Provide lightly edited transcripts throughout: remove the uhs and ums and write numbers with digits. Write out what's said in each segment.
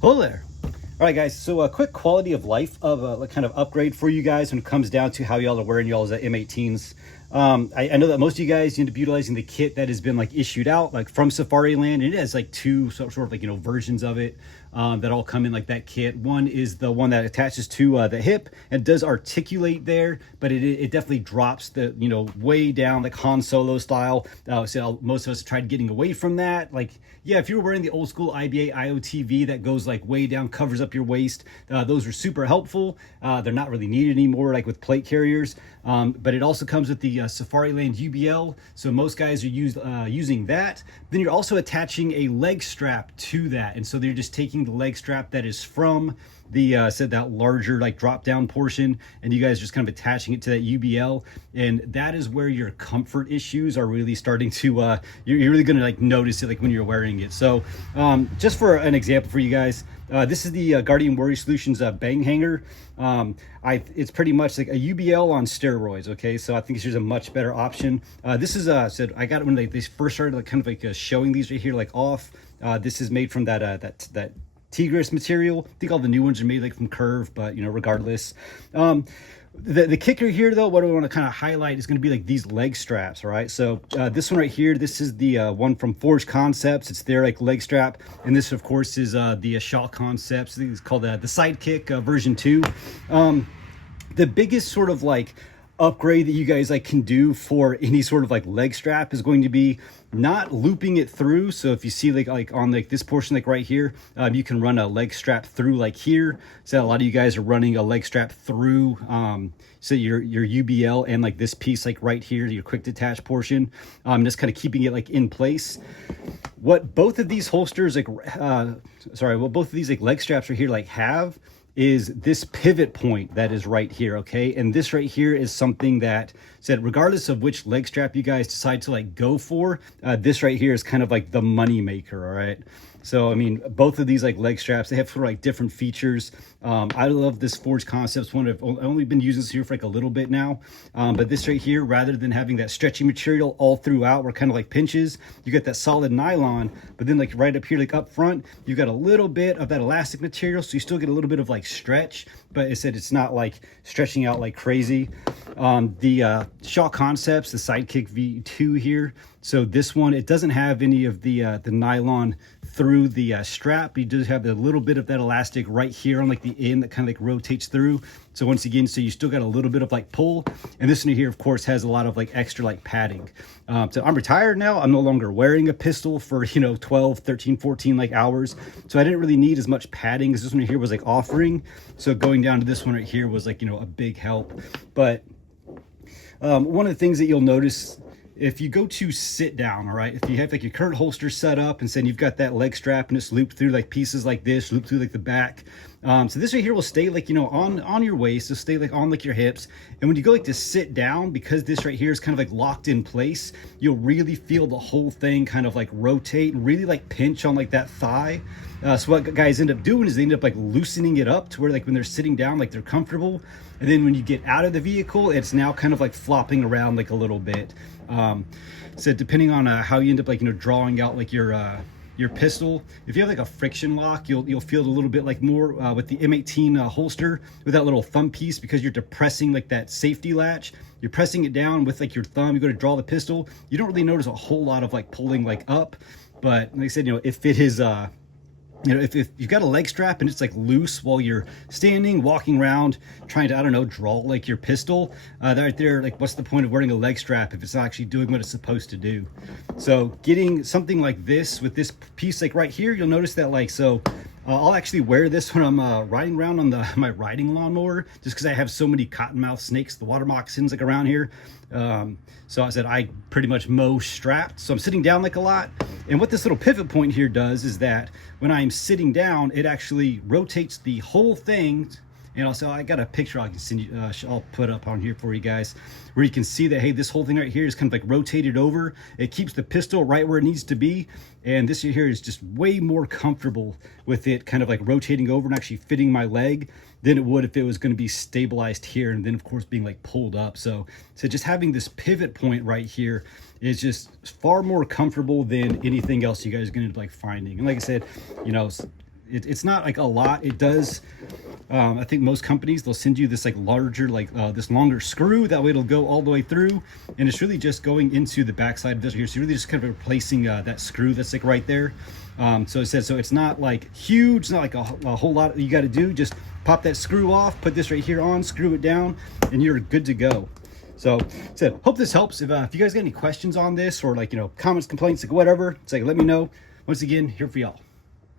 Hello there. All right, guys. So a quick quality of life of a kind of upgrade for you guys when it comes down to how y'all are wearing y'all's M18s. I know that most of you guys end up utilizing the kit that has been like issued out like from Safari Land, and it has like two sort of like versions of it that all come in like that kit. One is the one that attaches to the hip and does articulate there, but it definitely drops the way down like Han Solo style. So most of us tried getting away from that. Like, yeah, if you were wearing the old school IBA IOTV that goes like way down, covers up your waist, those are super helpful. They're not really needed anymore, like with plate carriers. But it also comes with the Safari Land UBL, so most guys are using that. Then you're also attaching a leg strap to that, and so they're just taking the leg strap that is from the that larger like drop down portion, and you guys just kind of attaching it to that UBL, and that is where your comfort issues are really starting to you're really gonna like notice it like when you're wearing it. So just for an example for you guys, this is the Guardian Warrior Solutions bang hanger. It's pretty much like a UBL on steroids. Okay, so I think this is a much better option. This is said I got it when they first started like kind of like showing these right here like off. This is made from that Tigris material. I think all the new ones are made like from Curve, but regardless. The kicker here though, what I want to kind of highlight is going to be like these leg straps, right? So this one right here, this is the one from Forge Concepts. It's their like leg strap, and this of course is the Shaw Concepts. I think it's called the sidekick version 2. The biggest sort of like upgrade that you guys like can do for any sort of like leg strap is going to be not looping it through. So if you see like on like this portion like right here, you can run a leg strap through like here. So a lot of you guys are running a leg strap through so your UBL and like this piece like right here, your quick detach portion, just kind of keeping it like in place. What both of these holsters like what both of these like leg straps right here like have is this pivot point that is right here, okay? And this right here is something that said, regardless of which leg strap you guys decide to like go for, this right here is kind of like the money maker, all right? So, I mean, both of these like leg straps, they have sort of like different features. I love this Forge Concepts one. I've only been using this here for like a little bit now. But this right here, rather than having that stretchy material all throughout where it kind of like pinches, you get that solid nylon, but then like right up here, like up front, you got a little bit of that elastic material. So you still get a little bit of like stretch, but it said it's not like stretching out like crazy. The Shaw Concepts, the Sidekick V2 here. So this one, it doesn't have any of the nylon through the strap. You do have a little bit of that elastic right here on like the end that kind of like rotates through. So once again, so you still got a little bit of like pull. And this one here, of course, has a lot of like extra like padding. So I'm retired now. I'm no longer wearing a pistol for 12, 13, 14 like hours. So I didn't really need as much padding as this one here was like offering. So going down to this one right here was like a big help. But one of the things that you'll notice if you go to sit down, all right, if you have like your current holster set up and saying you've got that leg strap and it's looped through like pieces like this, looped through like the back. So this right here will stay like, on your waist, so stay like on like your hips. And when you go like to sit down, because this right here is kind of like locked in place, you'll really feel the whole thing kind of like rotate and really like pinch on like that thigh. So what guys end up doing is they end up like loosening it up to where like when they're sitting down, like they're comfortable. And then when you get out of the vehicle, it's now kind of like flopping around like a little bit. So depending on how you end up like drawing out like your pistol, if you have like a friction lock, you'll feel it a little bit like more with the M18 holster with that little thumb piece, because you're depressing like that safety latch. You're pressing it down with like your thumb. You go to draw the pistol, you don't really notice a whole lot of like pulling like up. But like I said, if it is if you've got a leg strap and it's like loose while you're standing, walking around, trying to, I don't know, draw like your pistol, right there, like what's the point of wearing a leg strap if it's not actually doing what it's supposed to do? So getting something like this with this piece like right here, you'll notice that like, so I'll actually wear this when I'm riding around on my riding lawnmower, just because I have so many cottonmouth snakes, the water moccasins like around here. So I said I pretty much mow strapped, so I'm sitting down like a lot. And what this little pivot point here does is that when I'm sitting down, it actually rotates the whole thing. And also, I got a picture I can send you, I'll put up on here for you guys, where you can see that, hey, this whole thing right here is kind of like rotated over. It keeps the pistol right where it needs to be. And this here is just way more comfortable with it kind of like rotating over and actually fitting my leg than it would if it was going to be stabilized here and then of course being like pulled up. So just having this pivot point right here is just far more comfortable than anything else you guys are going to like finding. And like I said, It's not like a lot. It does. I think most companies, they'll send you this like larger, like this longer screw. That way it'll go all the way through. And it's really just going into the backside of this here. So you're really just kind of replacing that screw that's like right there. So it says, so it's not like huge, it's not like a whole lot you got to do. Just pop that screw off, put this right here on, screw it down, and you're good to go. So hope this helps. If you guys got any questions on this, or like, comments, complaints, like whatever, it's like, let me know. Once again, here for y'all.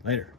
Later.